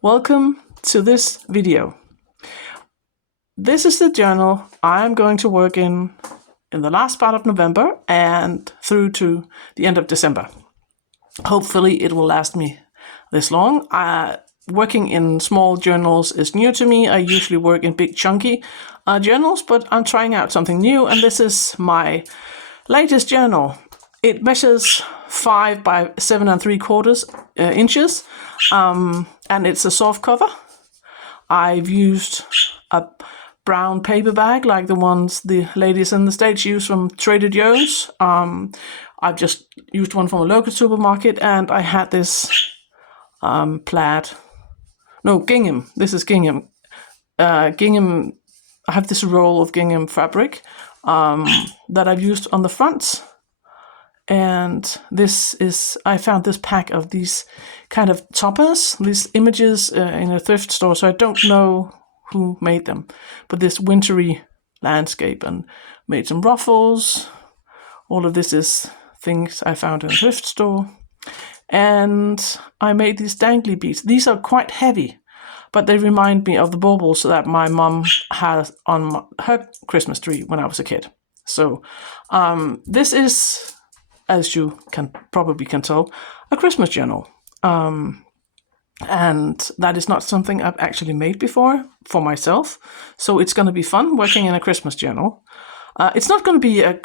Welcome to this video. This is the journal I'm going to work in the last part of November and through to the end of December. Hopefully it will last me this long. Working in small journals is new to me. I usually work in big chunky journals, but I'm trying out something new, and this is my latest journal. It measures 5 by 7¾ inches, and it's a soft cover. I've used a brown paper bag like the ones the ladies in the States use from Trader Joe's. I've just used one from a local supermarket, and I had this gingham. This is gingham. Gingham. I have this roll of gingham fabric that I've used on the fronts. And I found this pack of these kind of toppers, these images in a thrift store, so I don't know who made them. But this wintry landscape, and made some ruffles. All of this is things I found in a thrift store. And I made these dangly beads. These are quite heavy, but they remind me of the baubles that my mom had on her Christmas tree when I was a kid. So this is, as you can probably tell, a Christmas journal. And that is not something I've actually made before for myself. So it's going to be fun working in a Christmas journal. It's not going to be a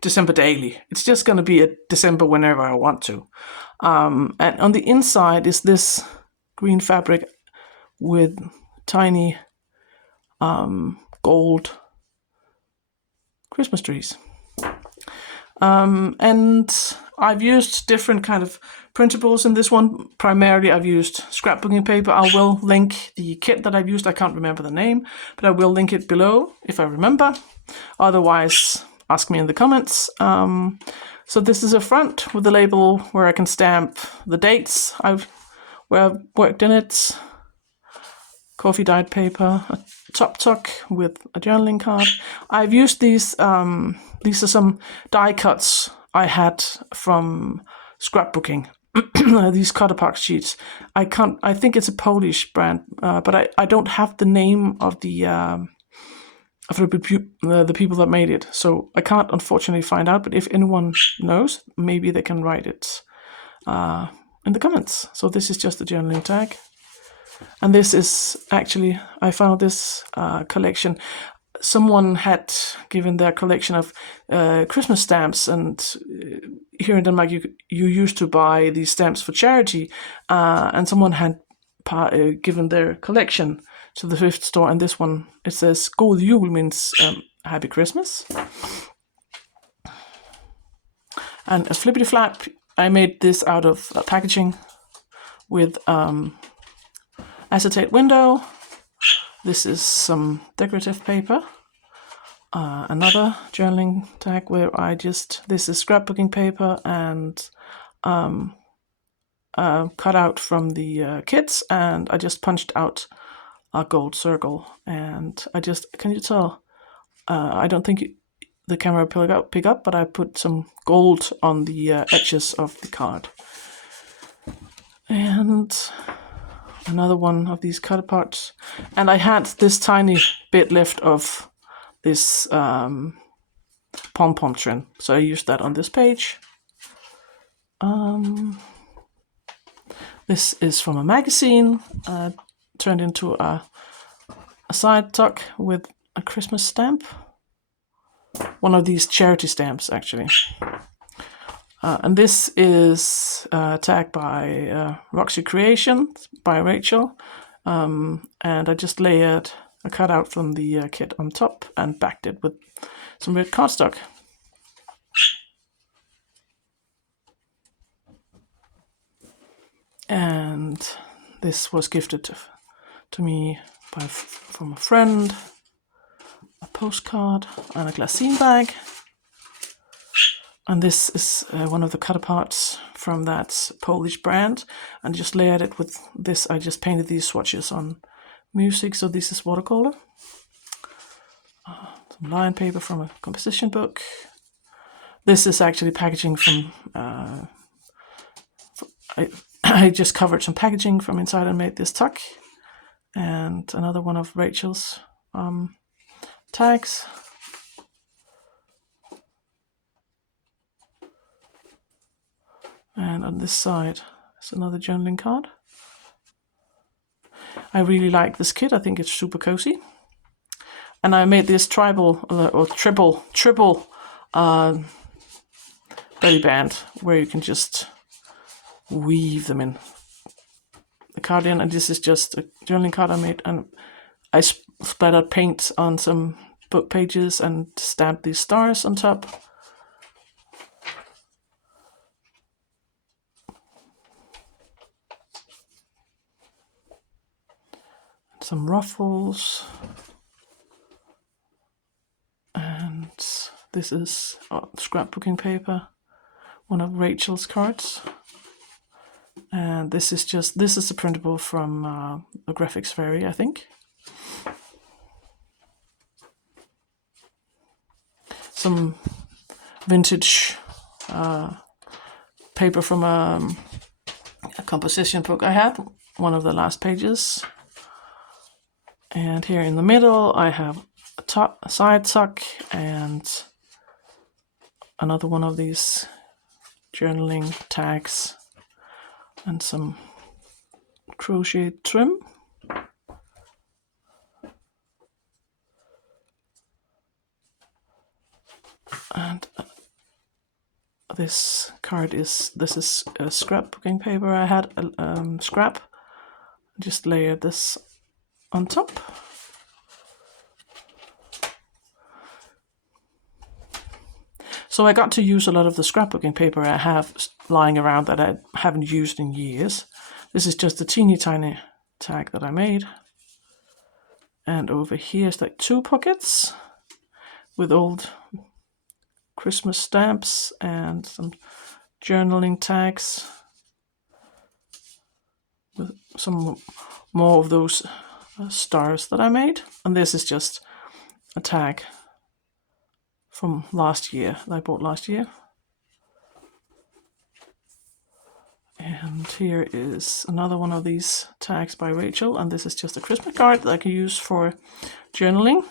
December daily. It's just going to be a December whenever I want to. And on the inside is this green fabric with tiny gold Christmas trees. And I've used different kind of printables in this one. Primarily, I've used scrapbooking paper. I will link the kit that I've used. I can't remember the name, but I will link it below if I remember. Otherwise, ask me in the comments. So this is a front with a label where I can stamp the dates where I've worked in it. Coffee dyed paper, a top tuck with a journaling card. I've used these. These are some die cuts I had from scrapbooking. These cut-apart sheets. I think it's a Polish brand, but I don't have the name of the people that made it, so I can't unfortunately find out. But if anyone knows, maybe they can write it in the comments. So this is just the journaling tag. And this is actually, I found this collection. Someone had given their collection of Christmas stamps, and here in Denmark you used to buy these stamps for charity, and someone had given their collection to the thrift store, and this one, it says God Jul, means Happy Christmas. And a flippity flap, I made this out of packaging with acetate window. This is some decorative paper. Another journaling tag where this is scrapbooking paper and cut out from the kits, and I just punched out a gold circle. And can you tell? I don't think the camera pick up, but I put some gold on the edges of the card. And another one of these cut aparts, and I had this tiny bit left of this pom-pom trend, so I used that on this page. This is from a magazine, turned into a side tuck with a Christmas stamp, one of these charity stamps actually. And this is tagged by Roxy Creations by Rachel, and I just layered a cutout from the kit on top and backed it with some red cardstock. And this was gifted to me from a friend, a postcard and a glassine bag. And this is one of the cut-aparts from that Polish brand, and just layered it with this. I just painted these swatches on music, so this is watercolor. Some line paper from a composition book. This is actually packaging from I just covered some packaging from inside and made this tuck. And another one of Rachel's tags. And on this side is another journaling card. I really like this kit. I think it's super cozy. And I made this tribal or triple belly band where you can just weave them in the card in. And this is just a journaling card I made, and I splattered paint on some book pages and stamped these stars on top. Some ruffles. And this is scrapbooking paper, one of Rachel's cards. And this is a printable from the Graphics Fairy, I think. Some vintage paper from a composition book I had, one of the last pages. And here in the middle I have a side tuck and another one of these journaling tags and some crochet trim. And this is a scrapbooking paper I had, scrap. Just layered this on top. So I got to use a lot of the scrapbooking paper I have lying around that I haven't used in years. This is just a teeny tiny tag that I made. And over here is like 2 pockets with old Christmas stamps and some journaling tags with some more of those stars that I made. And this is just a tag from last year that I bought last year. And here is another one of these tags by Rachel, and this is just a Christmas card that I can use for journaling.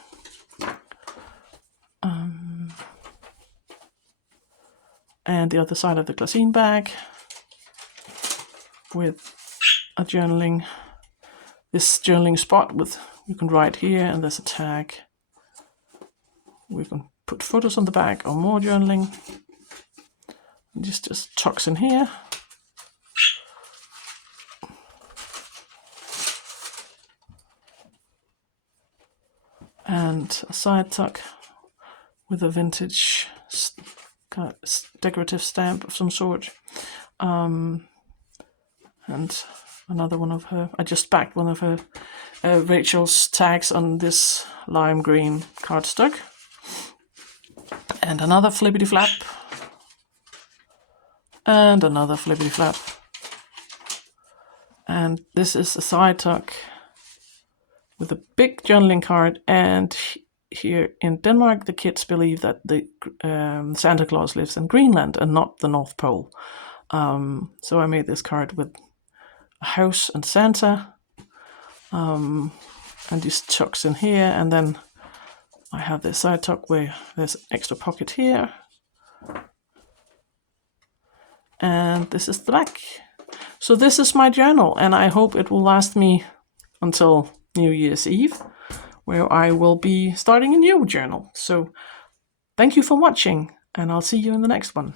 And the other side of the glassine bag with a journaling, this journaling spot with, you can write here, and there's a tag. We can put photos on the back or more journaling. And just tucks in here. And a side tuck with a vintage kind of decorative stamp of some sort. And another one of her, I just backed one of her Rachel's tags on this lime green cardstock. And another flippity flap. And another flippity flap. And this is a side tuck with a big journaling card. And here in Denmark, the kids believe that the Santa Claus lives in Greenland and not the North Pole. So I made this card with a house and Santa. And these tucks in here, and then I have this side tuck where there's an extra pocket here. And this is the back. So this is my journal, and I hope it will last me until New Year's Eve, where I will be starting a new journal. So thank you for watching, and I'll see you in the next one.